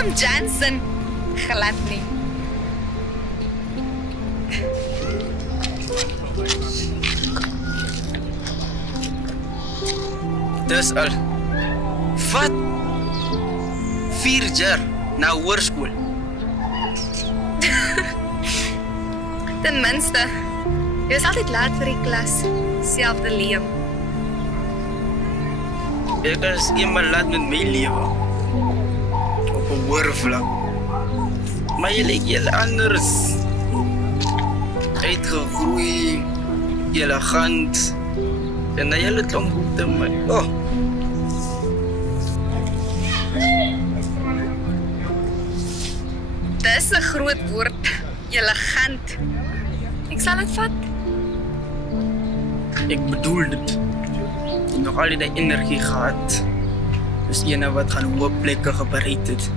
Liam Johnson. Glad nie. Dis al. Wat? 4 jaar na hoërskool. Ten minste, jy was altyd laat vir die klas. Selfde Liam. Ek is eenmaal laat met my lewe. Op 'n hoër vlak. Maar jy lyk heel anders. Uitgegroei, elegant. En na julle klomp hoete my. Oh. Dis 'n groot woord. Elegant. Ek sal dit vat. Ek bedoel dit. Jy nog al die energie gehad. Dis ene wat gaan hoë plekke bereik het.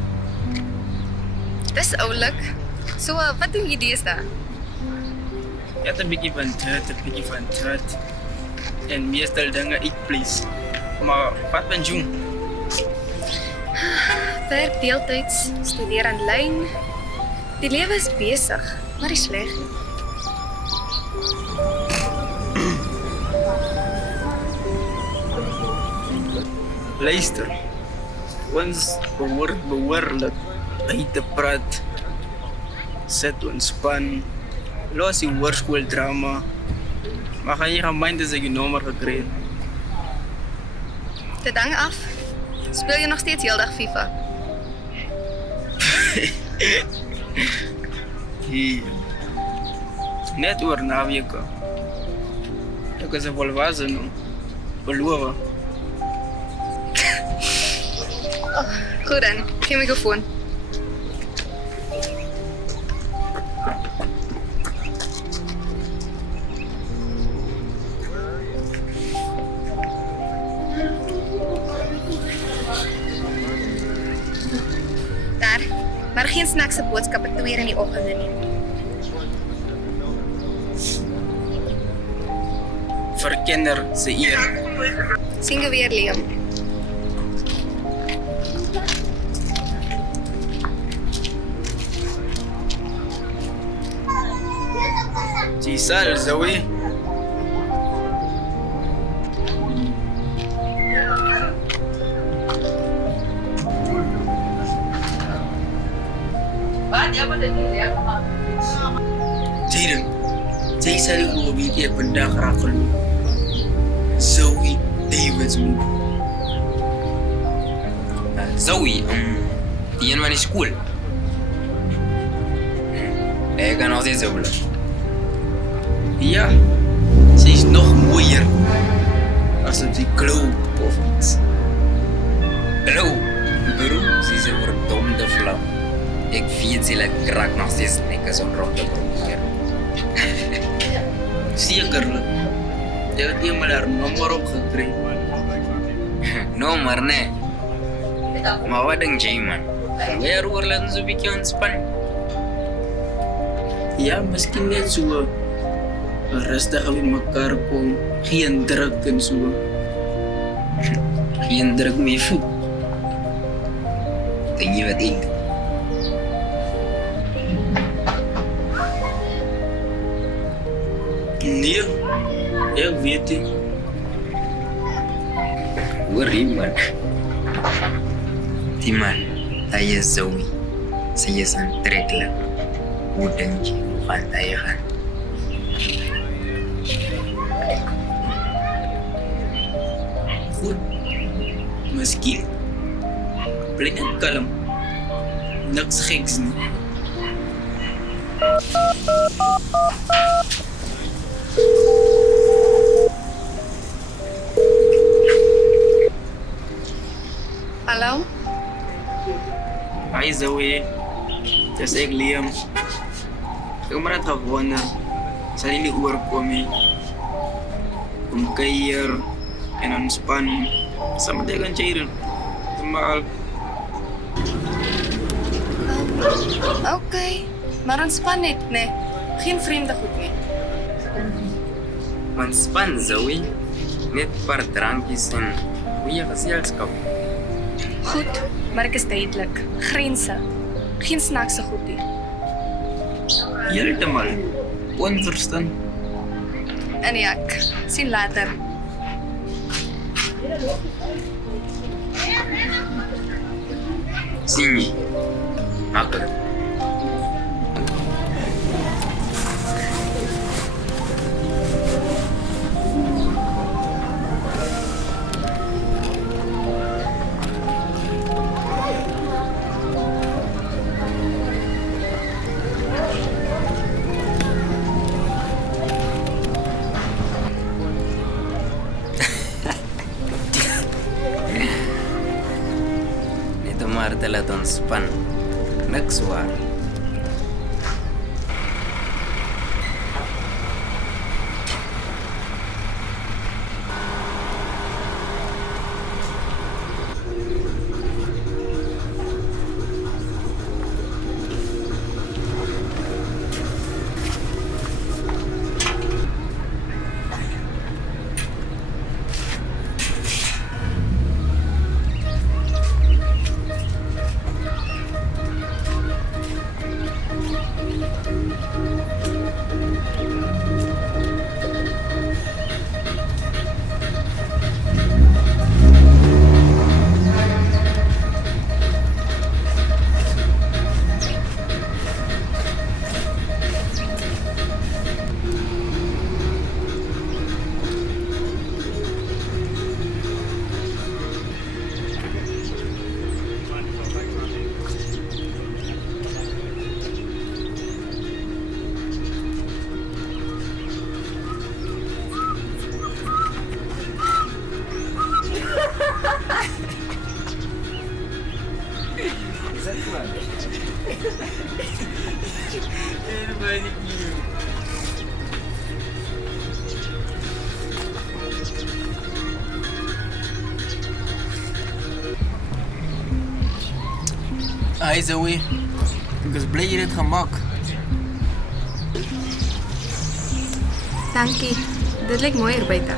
Dis oulik. So, wat doen jy deesdae? Jy het 'n bietjie van dit, 'n bietjie van dit. En meestal dinge uitplees. Maar wat ben jy? Werk deeltyds, studeer aanlyn. Die lewe is besig, maar nie sleg nie. Luister. Ons behoort behoorlik uit te praat. Sit ontspan. Los die hoërskooldrama. Maar gaan jy gaan mind as ek jou nommer gekry het? Dit hang af. Speel jy nog steeds heeldag FIFA? Hier. Net oor naweke. Ek is 'n volwassene. Beloof. Goed dan, gee my microfoon. Daar, maar geen snaakse boodskappe 2 in die oggende nie. Verkenner se eer. Sien jy weer, Liam? Giselle, Zoe. Jaden, jy sal glo wie ek vandag raak geloop. Zoe Davidson. Zoe, die een van die skool. Ek kan nog steeds zo bly. Ja, sy is nog mooier as op die globe of iets. Hallo, bro, sy is 'n verdomde vlam. Ek weet sy lyk krak nog steeds net as 'n ronde probeer. Sekerlik. Jy het eenmaal haar nommer opgekry. Nommer, nee. Maar wat dink jy, man? Weer oor laat ons 'n bietjie ontspan. Ja, miskien net so rustig met mekaar kom. Geen druk en so. Geen druk meer voet. Dink jy wat ek? Nee, ek weet nie. Hoor hier, man. Die man, hy is Zoe. Sy is aantreklik. Hoe dink jy hoe gaan hy gaan? Goed. Miskien. Bly net kalm. Niks geks nie. Hallo? Hi Zoe. Dis ek Liam. Ek maar net gewonder. Sal jy nie oorkom nie? Om kuier en ontspan. Saam met ek en Jaden. Maar Okay, maar ontspan net, nee. Geen vreemde goed nie. Ontspan, Zoe. Net 'n paar drankies en goeie geselskap. Goed, maar ek is duidelik. Grense. Geen snaakse goed nie. Heeltemal. Onverstand. En ja, ek sien later. Sien jy? Maklik. Net om maar te laat ontspan. Niks waar. Hi Zoe. Ek is bly jy het dit gemaak. Dankie. Dit lyk mooi hier buite.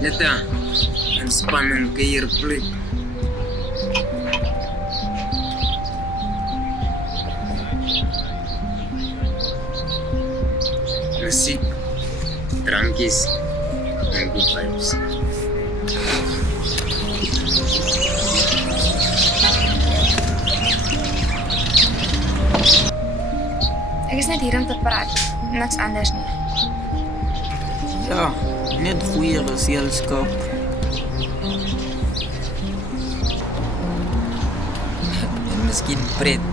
Net 'n ontspanning kuierplek. Musiek, drankies en good vibes. Ek is net hier om te praat. Niks anders nie. Ja, net goeie geselskap. En miskien pret.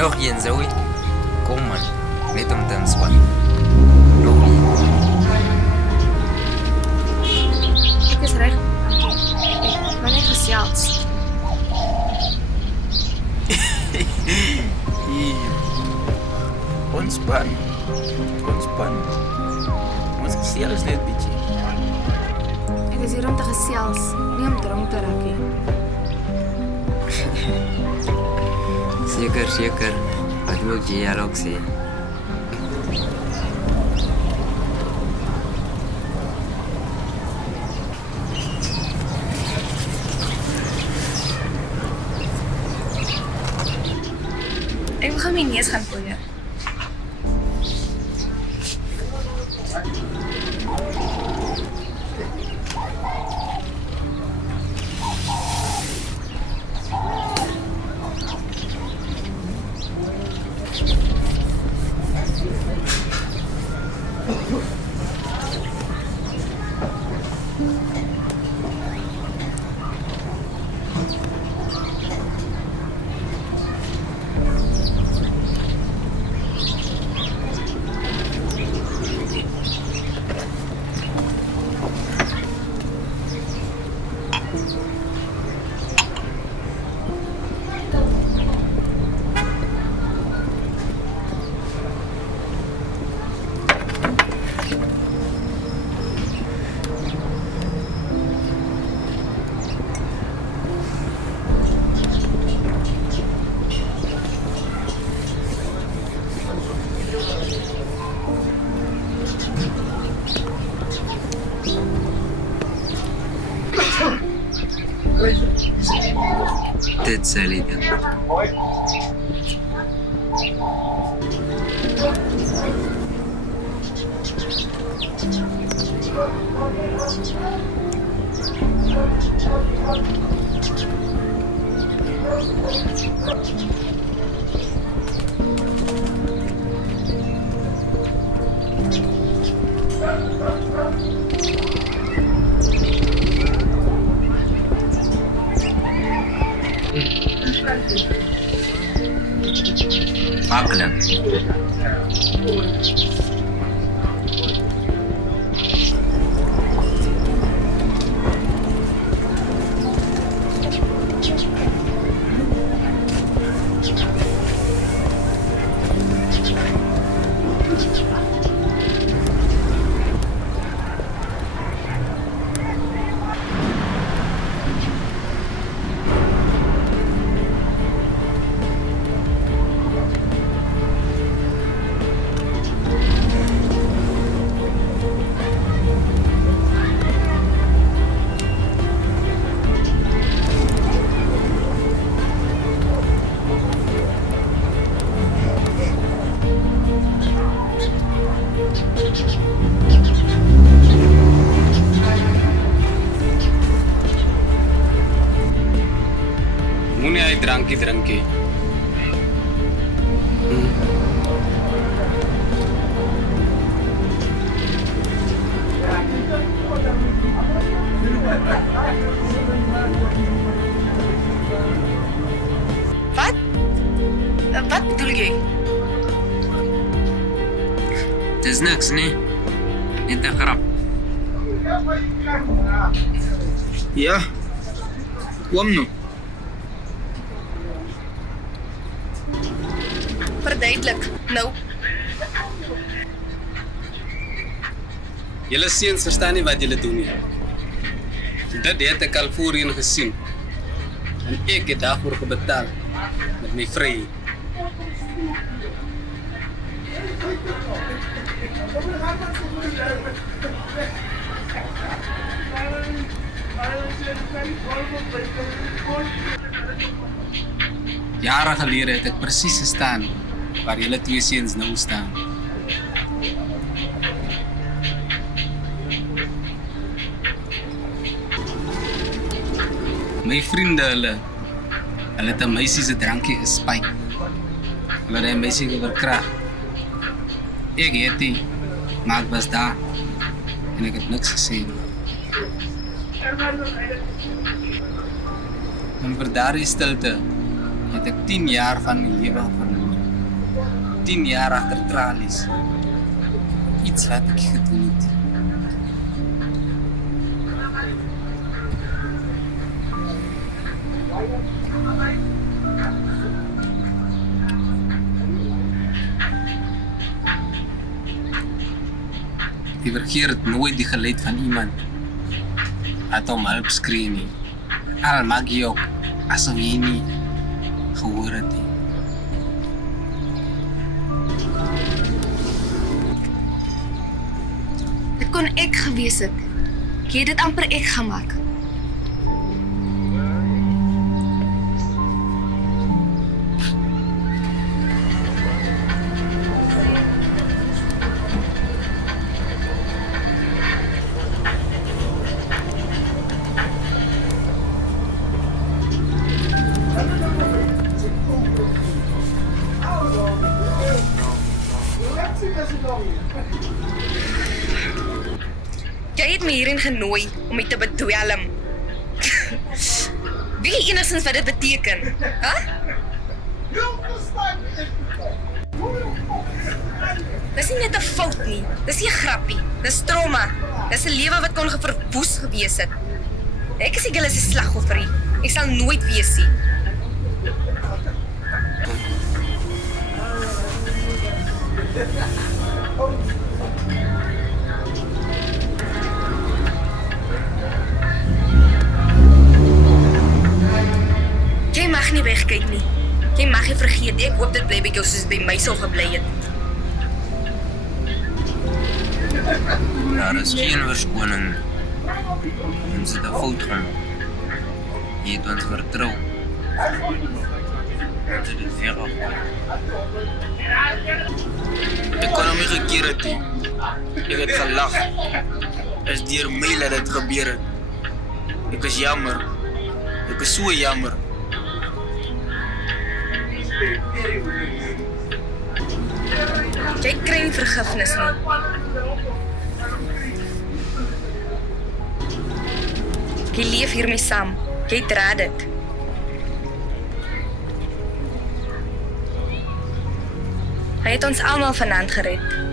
Nog een, Zoe. Kom man, net om te ontspannen. Nog een. Ek is reg. Ek wil net gesels. Ontspan. Ontspan. Ons gesels net bietjie. Ek is hier om te gesels, nie om dronk te raak nie. Seker. Wat moet jy al ook sê? Ek wil gaan my neus gaan poeier. Dit sal hy dan. Makkelijk. Moenie hy drankie. Wat? Wat bedoel jy? Dis niks, nee. Net 'n grap. Ja. Kom nou. Verduidelik. Nou, Julle seuns verstaan nie wat julle doen nie. Dit het ek al voorheen gesien. En ek het daarvoor gebetaal met my vry. Jare gelede het ek presies gestaan waar julle twee seuns nou staan. My vriende, hulle het 'n meisie se drankie gespyk. Hulle het 'n meisie geverkrag. Ek het die, maar ek was daar en ek het niks gesê nie. En vir daardie stilte het ek 10 jaar van my lewe verloor. 10 jaar agter tralies. Iets wat ek gedoen het. Die verkeer het nooit die geluid van iemand wat hom hulp skree nie. Al maak jy ook asof jy nie gehoor het nie. Dit kon ek gewees het. Jy het dit amper ek gemaak. Jy het my hierin genooi om my te bedwelm. Weet jy enigstens wat dit beteken? Huh? Dis nie net 'n fout nie. Dis nie 'n grappie. Dis trauma. Dis 'n lewe wat kon verwoes gewees het. Ek is nie se slagoffer nie. Ek sal nooit wees nie. Jy mag nie wegkyk nie. Jy mag nie vergeet nie. Ek hoop dit bly by jou soos dit by my sou gebly het. Daar is geen verskoning. Ons het 'n fout gemaak. Jy het ons vertrou. Ons het dit vergeet. Ek kon hom nie gekeer het nie. Ek het gelag. Is deur my dat dit gebeur het. Ek is jammer. Ek is so jammer. Jy kry nie vergifnis nie. Jy leef hiermee saam. Jy dra dit. Hy het ons almal vanaand gered.